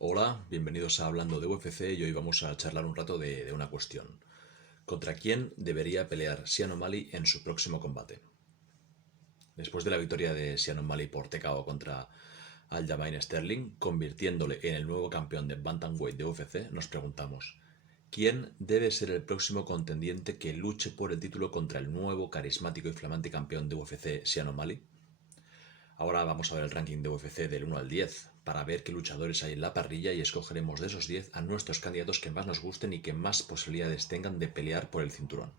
Hola, bienvenidos a Hablando de UFC y hoy vamos a charlar un rato de una cuestión. ¿Contra quién debería pelear Sean O'Malley en su próximo combate? Después de la victoria de Sean O'Malley por TKO contra Aljamain Sterling, convirtiéndole en el nuevo campeón de Bantamweight de UFC, nos preguntamos, ¿quién debe ser el próximo contendiente que luche por el título contra el nuevo, carismático y flamante campeón de UFC, Sean O'Malley? Ahora vamos a ver el ranking de UFC del 1 al 10 para ver qué luchadores hay en la parrilla y escogeremos de esos 10 a nuestros candidatos que más nos gusten y que más posibilidades tengan de pelear por el cinturón.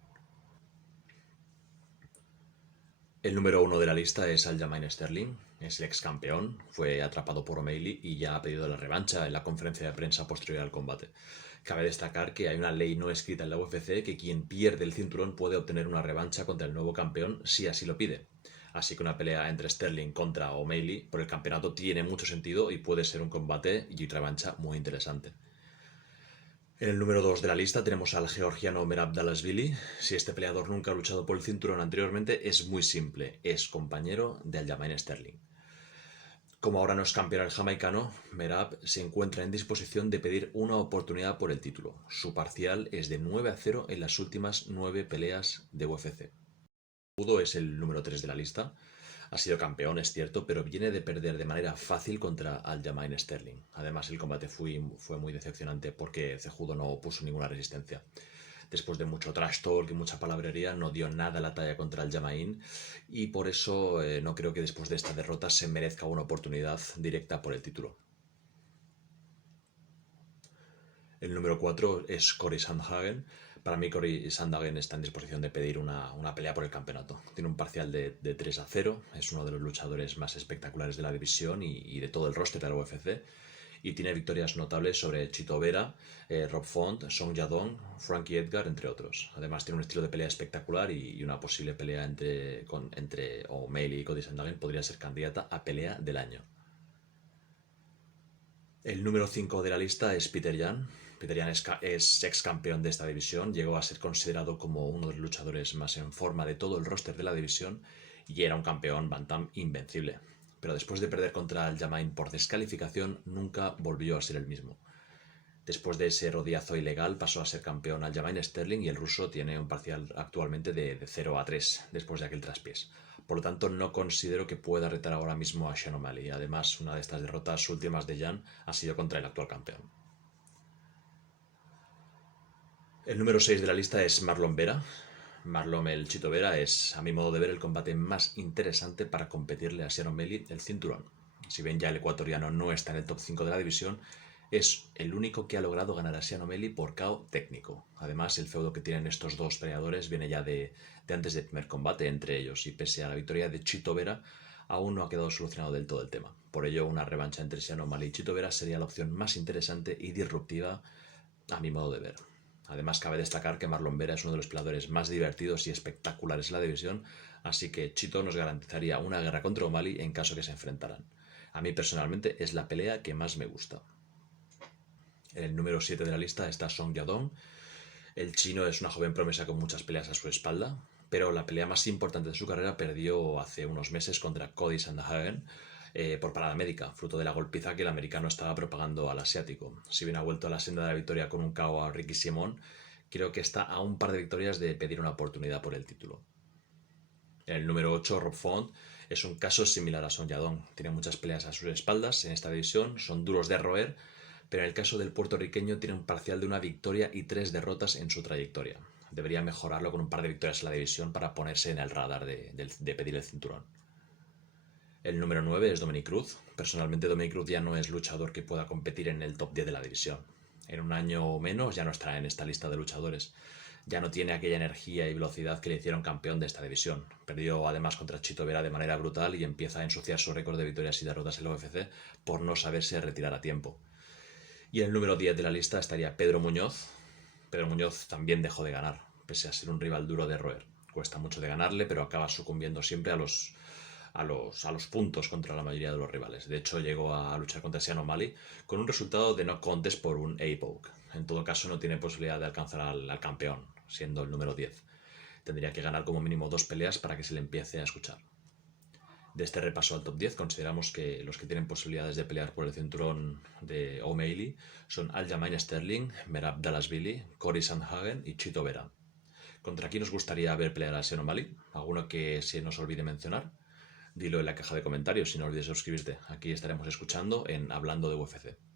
El número 1 de la lista es Aljamain Sterling, es el ex campeón, fue atrapado por O'Malley y ya ha pedido la revancha en la conferencia de prensa posterior al combate. Cabe destacar que hay una ley no escrita en la UFC que quien pierde el cinturón puede obtener una revancha contra el nuevo campeón si así lo pide. Así que una pelea entre Sterling contra O'Malley por el campeonato tiene mucho sentido y puede ser un combate y revancha muy interesante. En el número 2 de la lista tenemos al georgiano Merab Dvalishvili. Si este peleador nunca ha luchado por el cinturón anteriormente, es muy simple, es compañero de Aljamain Sterling. Como ahora no es campeón el jamaicano, Merab se encuentra en disposición de pedir una oportunidad por el título. Su parcial es de 9-0 en las últimas 9 peleas de UFC. Udo es el número 3 de la lista. Ha sido campeón, es cierto, pero viene de perder de manera fácil contra Aljamain Sterling. Además, el combate fue muy decepcionante porque Cejudo no puso ninguna resistencia. Después de mucho trash talk y mucha palabrería, no dio nada a la talla contra Aljamain y por eso no creo que después de esta derrota se merezca una oportunidad directa por el título. El número 4 es Cory Sandhagen. Para mí Cory Sandhagen está en disposición de pedir una pelea por el campeonato. Tiene un parcial de 3-0, es uno de los luchadores más espectaculares de la división y de todo el roster de la UFC. Y tiene victorias notables sobre Chito Vera, Rob Font, Song Yadong, Frankie Edgar, entre otros. Además tiene un estilo de pelea espectacular y una posible pelea entre O'Malley y Cody Sandhagen podría ser candidata a pelea del año. El número 5 de la lista es Peter Yan. Peter Yan es ex campeón de esta división, llegó a ser considerado como uno de los luchadores más en forma de todo el roster de la división y era un campeón Bantam invencible. Pero después de perder contra Aljamain por descalificación, nunca volvió a ser el mismo. Después de ese rodillazo ilegal pasó a ser campeón Aljamain Sterling y el ruso tiene un parcial actualmente de 0-3 después de aquel traspiés. Por lo tanto, no considero que pueda retar ahora mismo a Sean O'Malley. Además, una de estas derrotas últimas de Jan ha sido contra el actual campeón. El número 6 de la lista es Marlon Vera. Marlon el Chito Vera es, a mi modo de ver, el combate más interesante para competirle a Sean O'Malley el cinturón. Si bien ya el ecuatoriano no está en el top 5 de la división, es el único que ha logrado ganar a Sean O'Malley por KO técnico. Además, el feudo que tienen estos dos peleadores viene ya de antes del primer combate entre ellos, y pese a la victoria de Chito Vera, aún no ha quedado solucionado del todo el tema. Por ello, una revancha entre Sean O'Malley y Chito Vera sería la opción más interesante y disruptiva a mi modo de ver. Además, cabe destacar que Marlon Vera es uno de los peleadores más divertidos y espectaculares de la división, así que Chito nos garantizaría una guerra contra O'Malley en caso que se enfrentaran. A mí personalmente es la pelea que más me gusta. En el número 7 de la lista está Song Yadong. El chino es una joven promesa con muchas peleas a su espalda, pero la pelea más importante de su carrera perdió hace unos meses contra Cody Sandhagen por parada médica, fruto de la golpiza que el americano estaba propagando al asiático. Si bien ha vuelto a la senda de la victoria con un KO a Ricky Simón, creo que está a un par de victorias de pedir una oportunidad por el título. En el número 8, Rob Font es un caso similar a Song Yadong. Tiene muchas peleas a sus espaldas en esta división, son duros de roer, pero en el caso del puertorriqueño tiene un parcial de una victoria y 3 derrotas en su trayectoria. Debería mejorarlo con un par de victorias en la división para ponerse en el radar de pedir el cinturón. El número 9 es Dominick Cruz. Personalmente Dominick Cruz ya no es luchador que pueda competir en el top 10 de la división. En un año o menos ya no estará en esta lista de luchadores. Ya no tiene aquella energía y velocidad que le hicieron campeón de esta división. Perdió además contra Chito Vera de manera brutal y empieza a ensuciar su récord de victorias y derrotas en la UFC por no saberse retirar a tiempo. Y en el número 10 de la lista estaría Pedro Muñoz. Pedro Muñoz también dejó de ganar, pese a ser un rival duro de roer. Cuesta mucho de ganarle, pero acaba sucumbiendo siempre a los puntos contra la mayoría de los rivales. De hecho, llegó a luchar contra Sean O'Malley con un resultado de no contest por un A-Poke. En todo caso, no tiene posibilidad de alcanzar al campeón, siendo el número 10. Tendría que ganar como mínimo 2 peleas para que se le empiece a escuchar. De este repaso al top 10, consideramos que los que tienen posibilidades de pelear por el cinturón de O'Malley son Aljamain Sterling, Merab Dvalishvili, Cory Sandhagen y Chito Vera. ¿Contra quién os gustaría ver pelear a Sean O'Malley? ¿Alguno que se nos olvide mencionar? Dilo en la caja de comentarios y no olvides suscribirte. Aquí estaremos escuchando en Hablando de UFC.